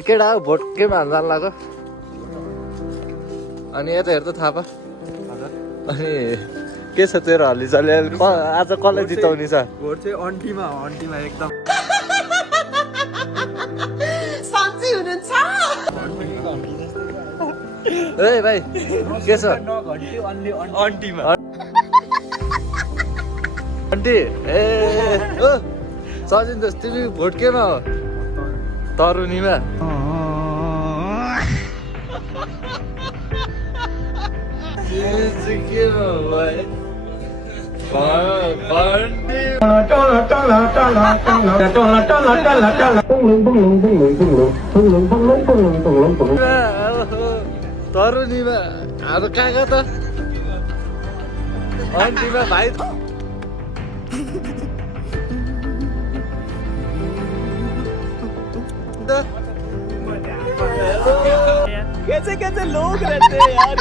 केटा हो भोट केमा हाल्न जानु लाग्यो अनि यता हेर्दा थाहा पा अनि के छ तेरो हल्ली आज कसलाई जिताउने छ भोट चाहिँ अन्टीमा हो अन्टीमा एकदम साँच्चै हुनुहुन्छ ए भाइ के छ अन्टीमा आन्टी ए ओ सजिन दोस्त तिमी भोट केमा हो तरुनीमा केमा हो भाइ तरुनीमा अब कहाँ त अन्टीमा भाइ कैसे कैसे लोग रहते हैं यार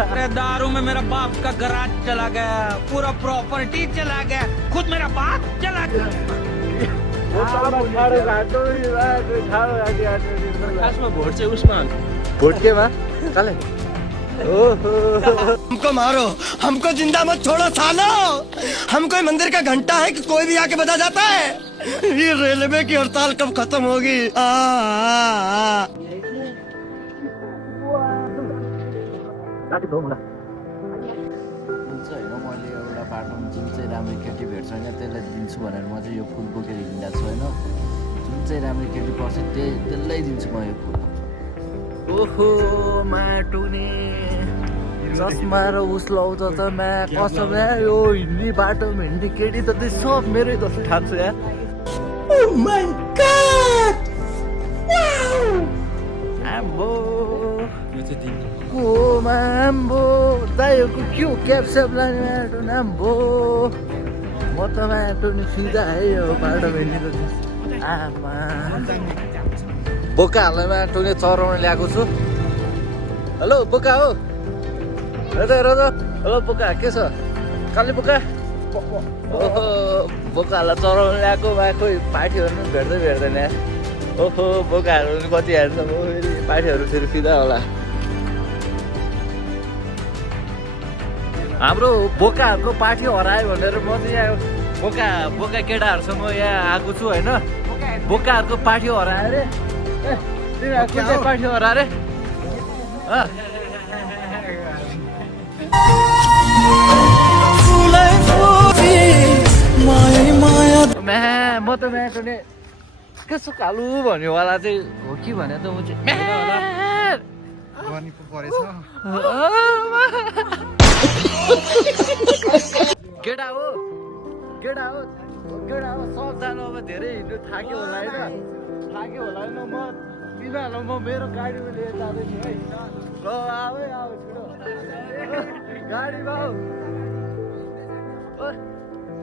अरे दारू में मेरा बाप का गराज चला गया, पूरा प्रॉपर्टी चला गया, खुद मेरा बाप चला गया। भोट चाहिँ उसमा भोट केमा काले हमको मारो, हमको जिंदा मत छोड़ो सालो। हम कोई मंदिर का घंटा है कि कोई भी आके बजा जाता है। ये रेलवे की हड़ताल कब खत्म होगी? मैले एउटा बाटोमा जुन चाहिँ राम्रो केटी भेट्छ होइन त्यसलाई दिन्छु भनेर म चाहिँ यो फुल बोकेर हिँडिरहेको छु होइन। जुन चाहिँ राम्रो केटी पर्छ त्यसलाई दिन्छु म यो फुल। ओहो माटुने चस्मा र उस लाउँछ त मा कसम यो हिँड्ने बाटोमा हिँड्ने केटी त सब मेरै जस्तो ठान्छु या Oh my God! आम्बो ओ माम्बो दाइहरूको के हो क्याप्सेप लाने माटो आम्बो म त माटुने सिधा है यो बाटोमा हिँड्ने त आमा बोकाहरूलाई माटुने चराउन ल्याएको छु। हेलो बोका हो हेलो बोका के छ काली बोका ओहो बोकाहरूलाई चराउन ल्याएको मा खोइ पार्टीहरू पनि भेट्दैन ओहो बोकाहरू पनि कति हाल्छ पार्टीहरू फेरि सिधा होला। हाम्रो बोकाहरूको पार्टी हरायो भनेर म चाहिँ यहाँ बोका केटाहरूसँग यहाँ आएको छु होइन। बोकाहरूको पार्टी हरायो अरे तिमीहरूको कुन चाहिँ पार्टी हरायो अरे म त म्याटोने के छ कालु भन्नेवाला चाहिँ हो कि भने त म चाहिँ केटा हो सबजना अब धेरै हिँड्नु थाक्यो होला होइन म तिमीहरूलाई म मेरो गाडीमा लिएर जाँदैछु है ल आऊ छिटो गाडीमा आऊ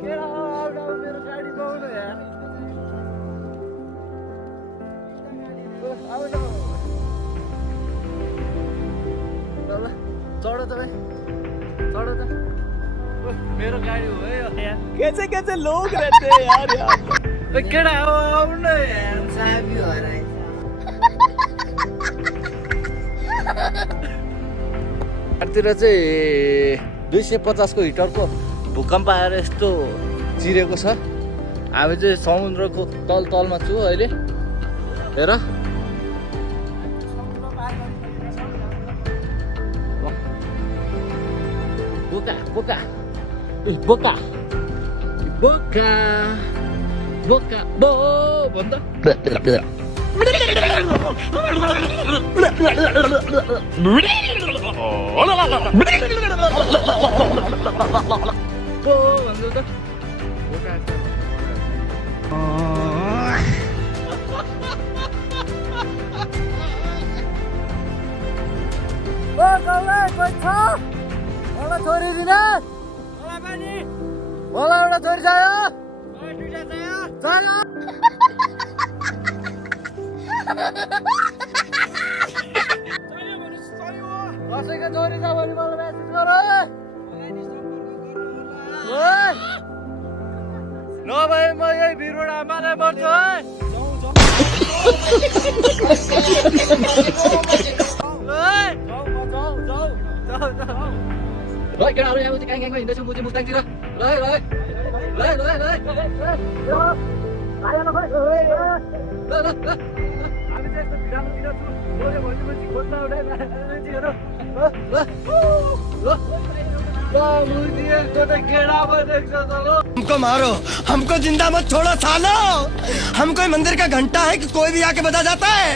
केटा आऊ मेरो गाडीमा आऊ न यार आऊ न ल चढ त भाइ चढ त मेरो गाडी हो है यार कैसे कैसे लोग रहते हैं यार केटा आऊ न यार चाबी हराएछ तिर चाहिँ 250 को हिटरको भूकम्प आएर यस्तो चिरेको छ। हामी चाहिँ समुद्रको तलमा छु अहिले हेर बोका बो भन्छ मलाई छोरी दिन मलाई एउटा छोरी चाहियो कसैको छोरी छ भने मलाई मेसेज गर बिरुवा आमालाई मर्छ है केटाहरू यहाँ कहीँ कहीँ हिँड्दैछु मुजी मुस्ताङतिर हमको मारो, हमको जिंदा मत छोड़ो सालो। हम कोई मंदिर का घंटा है कि कोई भी आके बता जाता है।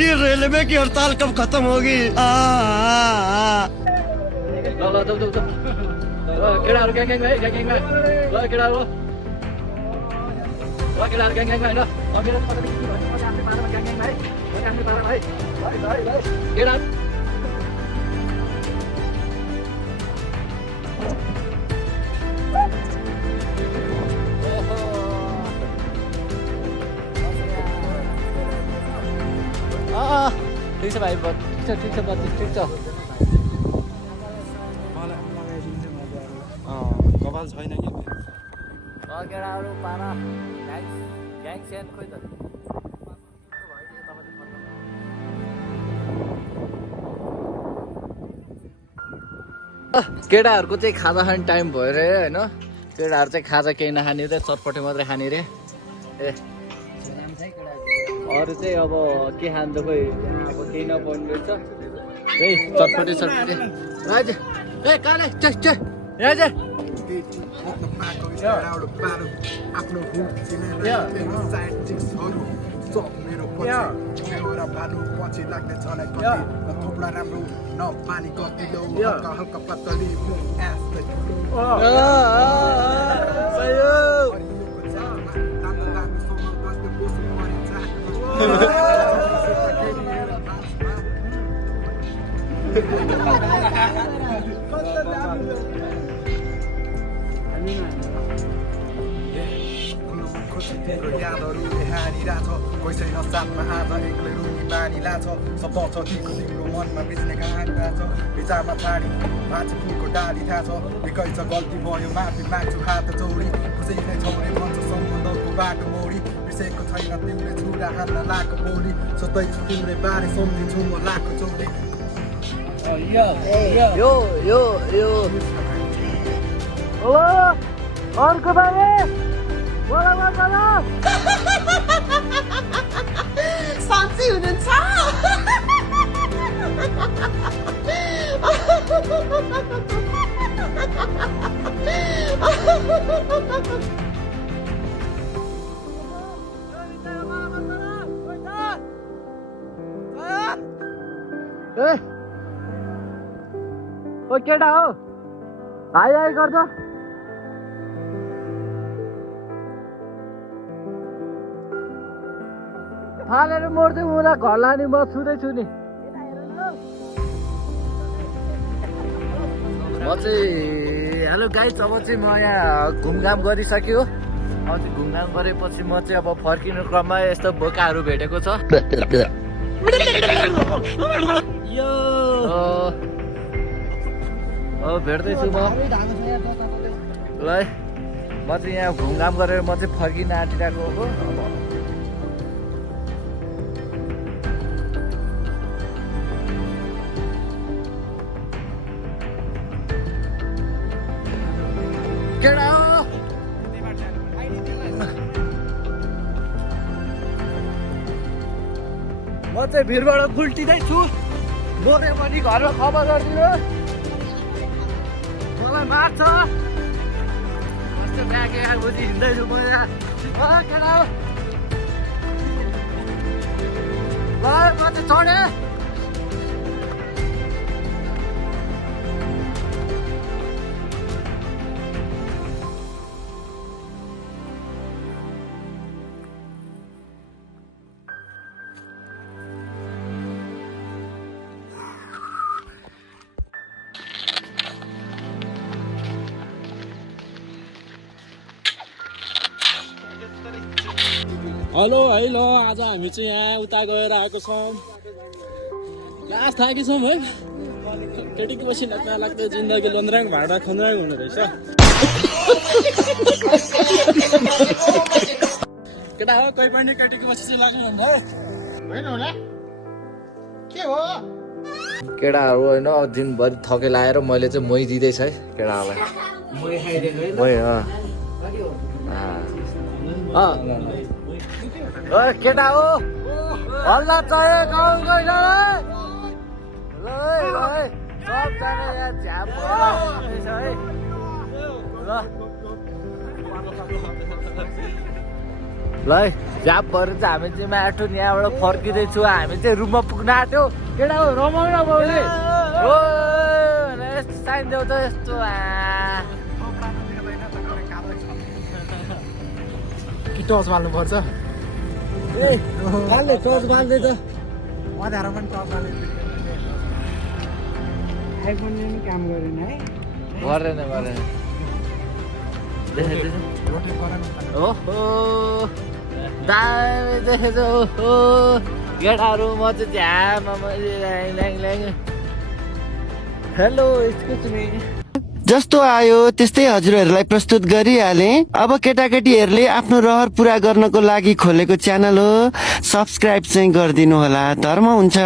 ये रेलवे की हड़ताल कब खत्म होगी? केटाहरू ग्याङ ग्याङमा है ग्याङ ग्याङमा ल केटाहरू ग्याङ ग्याङमा होइन मेरो आफ्नो पारामा ग्याङ ग्याङमा है आफ्नो पारामा है केटाहरू ठिक छ भाइ ठिक छ कपाल छैन कि केटाहरू पारा ग्याङ स्यान खोइ त केटाहरूको चाहिँ खाजा खाने टाइम भयो रे होइन केटाहरू चाहिँ खाजा केही नखाने रे चटपटे मात्रै खाने रे ए अरू चाहिँ अब के खान्छ खोइ अब केही नपर्ने रहेछ है चटपटे हजुर ए काले हजुर कसैन साथमा आज एक्लै रुनी बानी लाछ शब्द छ तिम्रो तिम्रो मनमा बिच्ने कहानी थाहा छ विचारमा फाडी माथि फुलको डाली थाहा छ एकै छ गल्ती भयो माफी माग्छु हात जोडी कसैले छौरे भन्छ सम्बन्धको बाटो मोडी बिर्सेको छैन तिमीले छुरा हान्न लाको बोली सोच्दैछु तिम्रै बारे सम्झिन्छु म लाखो चौडी अर्को बारे साँच्चै हुनुहुन्छ ओ केटा हो हाई हाई गर्छ फालेर मर्दै मलाई घर लाने म छुँदैछु नि म चाहिँ हेलो गाइस अब चाहिँ म यहाँ घुमघाम गरिसक्यो अब चाहिँ घुमघाम गरेपछि म चाहिँ अब फर्किनु क्रममा यस्तो बोकाहरू भेटेको छ भेट्दैछु म ल म चाहिँ यहाँ घुमघाम गरेर म चाहिँ फर्किन आँटिरहेको हो केटा हो म चाहिँ भिरबाट गुल्टिँदैछु मोरे पनि घरमा खबर गरिदिनु मलाई मार्छ कस्तो ब्याग आएपछि हिँड्दैछु म यहाँ केटा हो ल म चाहिँ चढेँ हेलो है ल आज हामी चाहिँ यहाँ उता गएर आएको छौँ लास्ट थाकेको छौँ है केटीको पछि लाग्दा लाग्दै जिन्दगी लन्द्राङ भाडा खन्द्राङ हुने रहेछ केटा हो कोही पनि केटीको पछि चाहिँ लाग्नु भयो केटाहरू होइन दिनभरि थके लाएर मैले चाहिँ मै दिँदैछ है केटाहरूलाई केटा हो हल्ला चाहियो गाउँ गएन सबजना यहाँ झ्याप है ल झ्याप भएर चाहिँ हामी चाहिँ माटो यहाँबाट फर्किँदैछु हामी चाहिँ रुममा पुग्न आँट्यो केटा हो रमाउन बाउले हो यस्तो साइन देऊ त यस्तो कि टर्च माल्नुपर्छ टर्च बाल्दै त अँध्यारो पनि टर्च माल्ने आइफोनले पनि काम गरेन है गरेन ओहो दामी देखेछ ओहो केटाहरू म चाहिँ झ्यामा हेलो एक्सक्युज मी जस्तो आयो त्यस्तै हजुरहरूलाई प्रस्तुत गरिहाले। अब केटाकेटीहरूले आफ्नो रहर पुरा गर्नको लागि खोलेको च्यानल हो, सब्सक्राइब चाहिँ गरिदिनु होला, धर्म हुन्छ।